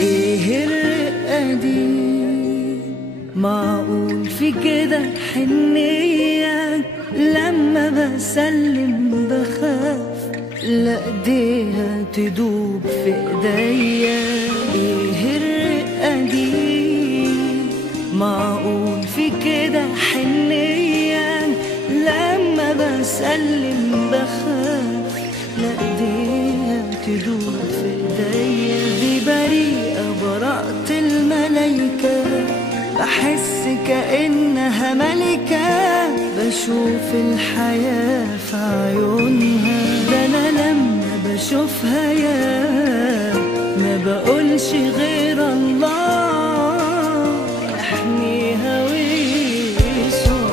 ايه الرقة دي؟ معقول في كده حنية؟ لما بسلم بخاف لا ايديها تدوب في ايديا. ايه الرقة دي؟ معقول في كده حنية؟ لما بسلم بخاف لا ايديها تدوب في ايديا. دي بريئة براءة الملايكة، بحس كأنها ملكة، بشوف الحياة في عيونها. ده أنا لما بشوفها يا ما بقولش غير الله يحميها ويسوع.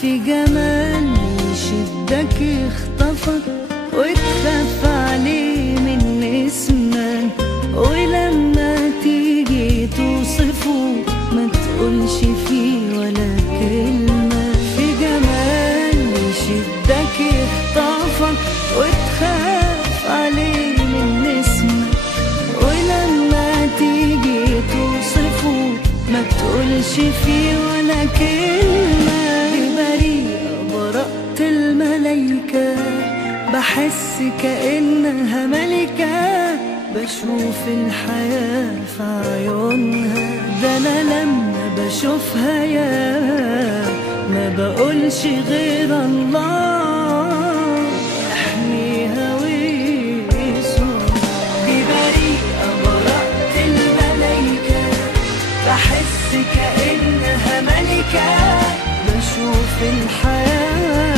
في جمال يشدك يخطفك وتخاف عليه من اسمك، ولما تيجي توصفه ما تقولش فيه ولا كلمة. في جمال يشدك يخطفك وتخاف عليه من اسمك، ولما تيجي توصفه ما تقولش فيه ولا كلمة. براءة الملايكة، بحس كأنها ملكة، بشوف الحياة في عيونها. ده أنا لما بشوفها يا ما بقولش غير الله يحميها ويسوع. دي بريئة براءة الملايكة، بحس كأنها ملكة، بشوف الحياة